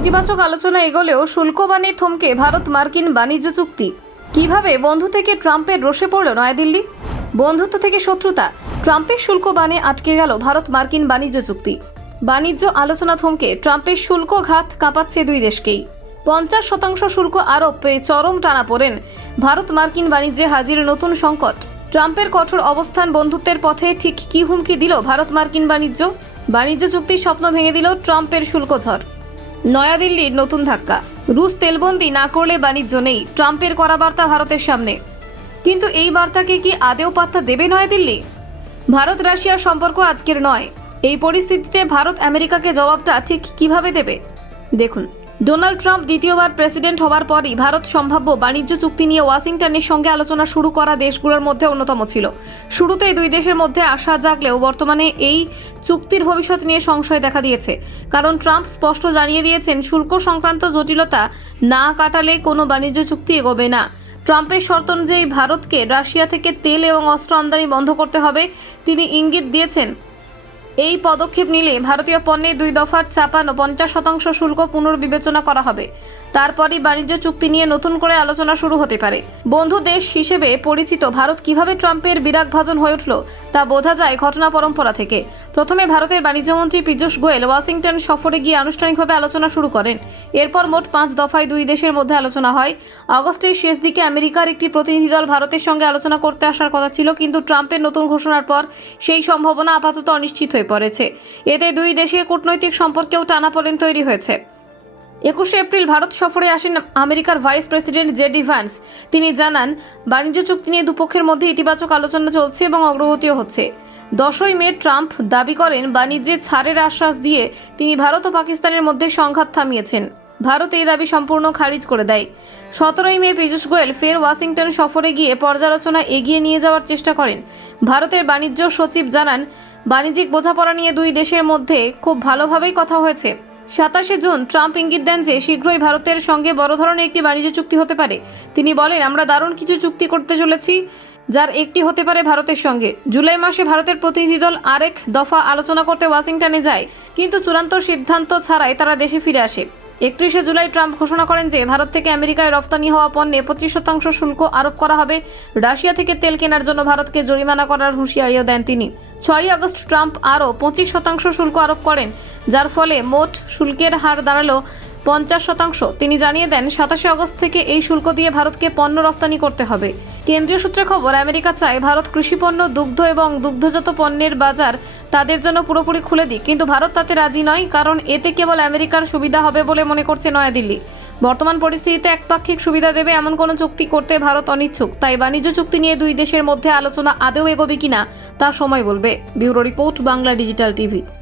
ইতিবাচক আলোচনা এগোলেও শুল্ক বাণে থমকে ভারত মার্কিন বাণিজ্য চুক্তি। কীভাবে বন্ধু থেকে ট্রাম্পের রোষে পড়ল নয়াদিল্লি? বন্ধুত্ব থেকে শত্রুতা। ট্রাম্পের শুল্ক বাণে আটকে গেল ভারত মার্কিন বাণিজ্য চুক্তি। বাণিজ্য আলোচনা থমকে ট্রাম্পের শুল্ক ঘাত কাঁপাচ্ছে দুই দেশকেই। পঞ্চাশ শতাংশ শুল্ক আরোপে চরম টানা পড়েন ভারত মার্কিন বাণিজ্যে হাজির নতুন সংকট। ট্রাম্পের কঠোর অবস্থান বন্ধুত্বের পথে ঠিক কি হুমকি দিল ভারত মার্কিন বাণিজ্য? বাণিজ্য চুক্তির স্বপ্ন ভেঙে দিল ট্রাম্পের শুল্ক ঝড়। নয়াদিল্লির নতুন ধাক্কা। রুশ তেলবন্দি না করলে বাণিজ্য নেই, ট্রাম্পের করা বার্তা ভারতের সামনে। কিন্তু এই বার্তাকে কি আদেও পাত্তা দেবে নয়াদিল্লি? ভারত রাশিয়ার সম্পর্ক আজকের নয়। এই পরিস্থিতিতে ভারত আমেরিকাকে জবাবটা ঠিক কীভাবে দেবে? দেখুন। ডোনাল্ড ট্রাম্প দ্বিতীয়বার প্রেসিডেন্ট হওয়ার পরই ভারত সম্ভাব্য বাণিজ্য চুক্তি নিয়ে ওয়াশিংটনের সঙ্গে আলোচনা শুরু করা দেশগুলোর মধ্যে অন্যতম ছিল। শুরুতেই দুই দেশের মধ্যে আশা জাগলেও বর্তমানে এই চুক্তির ভবিষ্যৎ নিয়ে সংশয় দেখা দিয়েছে। কারণ ট্রাম্প স্পষ্ট জানিয়ে দিয়েছেন, শুল্ক সংক্রান্ত জটিলতা না কাটালে কোনো বাণিজ্য চুক্তি এগোবে না। ট্রাম্পের শর্ত অনুযায়ী ভারতকে রাশিয়া থেকে তেল এবং অস্ত্র আমদানি বন্ধ করতে হবে। তিনি ইঙ্গিত দিয়েছেন এই পদক্ষেপ নিলে ভারতীয় পণ্যে দুই দফার চাপানো পঞ্চাশ শতাংশ শুল্ক পুনর্বিবেচনা করা হবে। তারপরই বাণিজ্য চুক্তি নিয়ে নতুন করে আলোচনা শুরু হতে পারে। বন্ধু দেশ হিসেবে পরিচিত ভারত কীভাবে ট্রাম্পের বিরাগ ভাজন হয়ে উঠল, তা বোঝা যায় ঘটনা পরম্পরা থেকে। প্রথমে ভারতের বাণিজ্যমন্ত্রী পীযূষ গোয়েল ওয়াশিংটন সফরে গিয়ে আনুষ্ঠানিকভাবে আলোচনা শুরু করেন। এরপর মোট পাঁচ দফায় দুই দেশের মধ্যে আলোচনা হয়। আগস্টের শেষ দিকে আমেরিকার একটি প্রতিনিধি দল ভারতের সঙ্গে আলোচনা করতে আসার কথা ছিল, কিন্তু ট্রাম্পের নতুন ঘোষণার পর সেই সম্ভাবনা আপাতত অনিশ্চিত হয়ে পড়েছে। এতে দুই দেশের কূটনৈতিক সম্পর্কেও টানাপোলেন তৈরি হয়েছে। একুশে এপ্রিল ভারত সফরে আসেন আমেরিকার ভাইস প্রেসিডেন্ট জেডি ভ্যান্স তিনি জানান, বাণিজ্য চুক্তি নিয়ে দুপক্ষের মধ্যে ইতিবাচক আলোচনা চলছে এবং অগ্রগতিও হচ্ছে। দশই মে ট্রাম্প দাবি করেন, বাণিজ্যে ছাড়ের আশ্বাস দিয়ে তিনি ভারত ও পাকিস্তানের মধ্যে সংঘাত থামিয়েছেন। ভারত এই দাবি সম্পূর্ণ খারিজ করে দেয়। সতেরোই মে পীযূষ গোয়েল ফের ওয়াশিংটন সফরে গিয়ে পর্যালোচনা এগিয়ে নিয়ে যাওয়ার চেষ্টা করেন। ভারতের বাণিজ্য সচিব জানান বাণিজ্যিক বোঝাপড়া নিয়ে দুই দেশের মধ্যে খুব ভালোভাবেই কথা হয়েছে। সাতাশে জুন ট্রাম্প ইঙ্গিত দেন যে শীঘ্রই ভারতের সঙ্গে বড় ধরনের একটি বাণিজ্য চুক্তি হতে পারে। তিনি বলেন, আমরা দারুণ কিছু চুক্তি করতে চলেছি, যার একটি হতে পারে ভারতের সঙ্গে। জুলাই মাসে ভারতের প্রতিনিধি দল আরেক দফা আলোচনা করতে ওয়াশিংটনে যায়, কিন্তু চূড়ান্ত সিদ্ধান্ত ছাড়াই তারা দেশে ফিরে আসে। একত্রিশে জুলাই ট্রাম্প ঘোষণা করেন যে ভারত থেকে আমেরিকায় রপ্তানি হওয়া পণ্যে পঁচিশ শতাংশ শুল্ক আরোপ করা হবে। রাশিয়া থেকে তেল কেনার জন্য ভারতকে জরিমানা করার হুঁশিয়ারিও দেন তিনি। ছয়ই আগস্ট ট্রাম্প আরও পঁচিশ শতাংশ শুল্ক আরোপ করেন, যার ফলে মোট শুল্কের হার দাঁড়াল পঞ্চাশ শতাংশ। তিনি জানিয়ে দেন, সাতাশে আগস্ট থেকে এই শুল্ক দিয়ে ভারতকে পণ্য রফতানি করতে হবে। কেন্দ্রীয় সূত্রে খবর, আমেরিকা চায় ভারত কৃষিপণ্য দুগ্ধ এবং দুগ্ধজাত পণ্যের বাজার তাদের জন্য পুরোপুরি খুলে দিক। কিন্তু ভারত তাতে রাজি নয়, কারণ এতে কেবল আমেরিকার সুবিধা হবে বলে মনে করছে নয়াদিল্লি। বর্তমান পরিস্থিতিতে একপাক্ষিক সুবিধা দেবে এমন কোনো চুক্তি করতে ভারত অনিচ্ছুক। তাই বাণিজ্য চুক্তি নিয়ে দুই দেশের মধ্যে আলোচনা আদৌ এগোবে কিনা, তা সময় বলবে। Bureau report, Bangla digital TV.